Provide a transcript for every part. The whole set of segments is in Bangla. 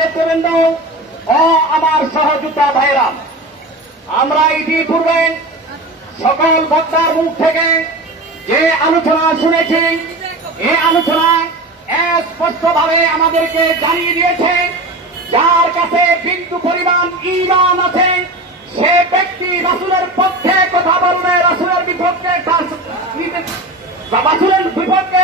নেতৃবৃন্দ ও আমার সহযোদ্ধা ভাইরা, আমরা ইতিপূর্বে সকল বক্তার মুখ থেকে যে আলোচনা শুনেছি এই আলোচনায় স্পষ্টভাবে আমাদেরকে জানিয়ে দিয়েছে, যার কাছে বিন্দু পরিমাণ ইমান আছে, সে ব্যক্তি রাসুলের পক্ষে কথা বলবে, রাসুলের বিপক্ষে রাসুলের বিপক্ষে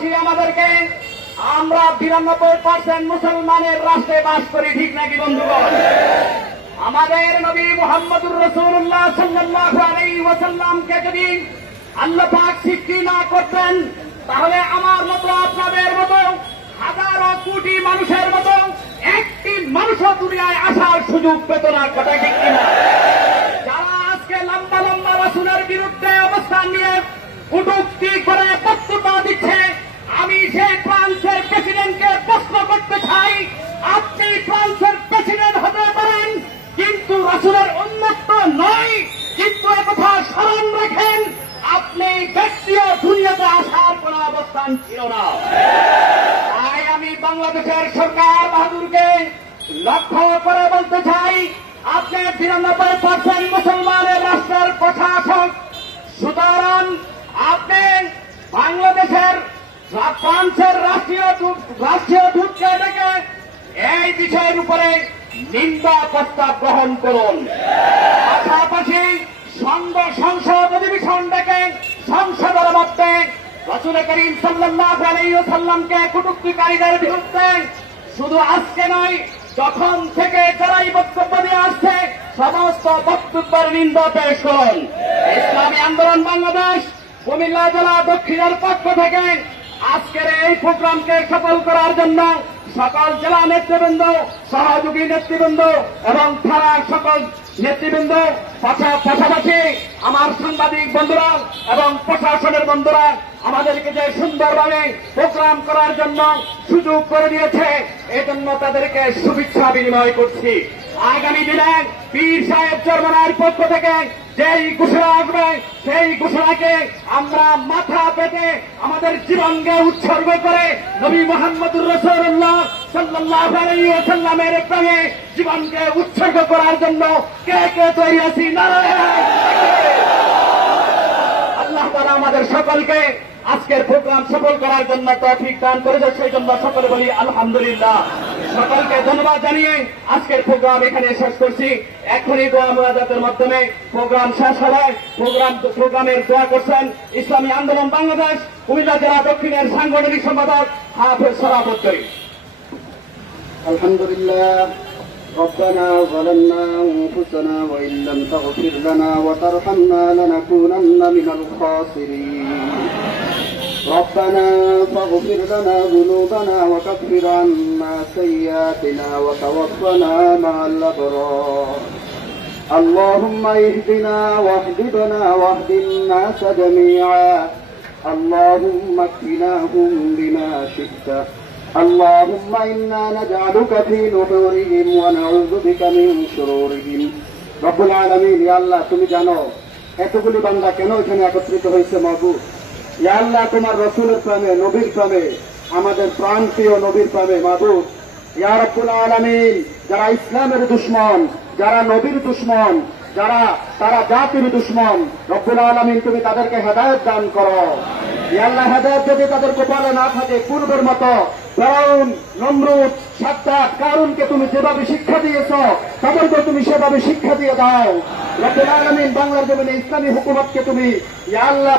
পাশাপাশি আমাদেরকে, আমরা বিরানব্বই পার্সেন্ট মুসলমানের রাষ্ট্রে বাস করি, ঠিক নাকি বন্ধুগণ? আমাদের নবী মোহাম্মদুর রসুল্লাহ সাল্লাহ আলাই ওয়াসাল্লামকে যদি আল্লাহ পাক সৃষ্টি না করতেন, তাহলে আমার মতো, আপনাদের মতো, হাজারো কোটি মানুষের মতো একটি মানুষ দুনিয়ায় আসার সুযোগ পেত না, কথা ঠিক কিনা? যারা আজকে লম্বা লম্বা রাসুলের বিরুদ্ধে অবস্থান নিয়ে কটূক্তি করে স্মরণ রাখেন, আপনি ব্যক্তিও দুনিয়াতে আসার কোন অবস্থান ছিল না। তাই আমি বাংলাদেশের সরকার বাহাদুরকে লক্ষ্য করে বলতে চাই, আপনি বিরানব্বই পার্সেন্ট মুসলমানের রাষ্ট্রের প্রশাসক। সুতরাং আপনি বাংলাদেশের ফ্রান্সের রাষ্ট্রীয় রাষ্ট্রীয় দূতকে ডেকে এই বিষয়ের উপরে নিন্দা প্রস্তাব গ্রহণ করুন। পাশাপাশি সংসদ অধিবেশন ডেকে সংসদের মধ্যে রসুল করিম সাল্লাহ সাল্লামকে কটুক্তিকারীদের বিরুদ্ধে। শুধু আজকে নয়, যখন থেকে যারাই বক্তব্য দিয়ে আসছে, সমস্ত বক্তব্যের নিন্দা পেশ করুন। ইসলামী আন্দোলন বাংলাদেশ, কুমিল্লা জেলা দক্ষিণের পক্ষ থেকে আজকের এই প্রোগ্রামকে সফল করার জন্য সকল জেলা নেতৃবৃন্দ, সহযোগী নেতৃবৃন্দ এবং থানার সকল নেতৃবৃন্দ, পাশা- পাশাপাশি আমার সাংবাদিক বন্ধুরা এবং প্রশাসনের বন্ধুরা আমাদেরকে যে সুন্দরভাবে প্রোগ্রাম করার জন্য সুযোগ করে দিয়েছে, এজন্য তাদেরকে শুভেচ্ছা বিনিময় করছি। আগামী দিনে পীর সাহেব চরমনার পক্ষ থেকে যেই ঘোষণা আসবে, সেই ঘোষণাকে আমরা মাথা পেতে আমাদের জীবনকে উৎসর্গ করে নবী মোহাম্মদুর রসুল্লাহ সাল্লাহ সাল্লামের প্রেমে জীবনকে উৎসর্গ করার জন্য কে কে তৈরি আছি? নারায়ণ! আল্লাহ তারা আমাদের সকলকে আজকের প্রোগ্রাম সফল করার জন্য তৌফিক দান করেছে সেই জন্য সকলে বলি আলহামদুলিল্লাহ সকলকে ধন্যবাদ জানিয়ে আজকের প্রোগ্রাম এখানে শেষ করছি এখনই দোয়া মোনাজাতের মাধ্যমে প্রোগ্রাম শেষ হবে প্রোগ্রাম প্রোগ্রামের দোয়া করছেন ইসলামী আন্দোলন বাংলাদেশ কুমিল্লা জেলা দক্ষিণের সাংগঠনিক সম্পাদক হাফেজ সরাফত করি الحمد لله ربنا ظلمنا أنفسنا وإن لم تغفر لنا وترحمنا لنكونن من الخاسرين ربنا فاغفر لنا ذنوبنا وكفر عنا سيئاتنا وتوفنا مع الأبرار اللهم اهدنا واهدنا واهد الناس جميعا اللهم اكفناهم بما شئت اللهم إنا نجعلك في نحورهم ونعوذ بك من شرورهم رب العالمين يا الله তুমি জানো এতগুলি বান্দা কেন এখানে একত্রিত হয়েছে মাহবুব ইয়া আল্লাহ, তোমার রসুলের প্রেমে, নবীর প্রেমে, আমাদের প্রাণ প্রিয় নবীর প্রেমে মাহবুব ইয়া রব্বুল আলামিন, যারা ইসলামের দুশ্মন, যারা নবীর দুশ্মন, যারা, তারা জাতির দুশ্মন, রব্বুল আলামিন, তুমি তাদেরকে হেদায়েত দান করো। ইয়া আল্লাহ, হেদায়েত যদি তাদের কপালে না থাকে, পূর্বের মতো ফেরাউন, নমরুদ সাদ্দাত কারুনকে তুমি যেভাবে শিক্ষা দিয়েছ তাদেরকে তুমি সেভাবে শিক্ষা দিয়ে দাও। রব্বুল আলামিন, বাংলার জমিনে ইসলামী হুকুমতকে তুমি, ইয়া আল্লাহ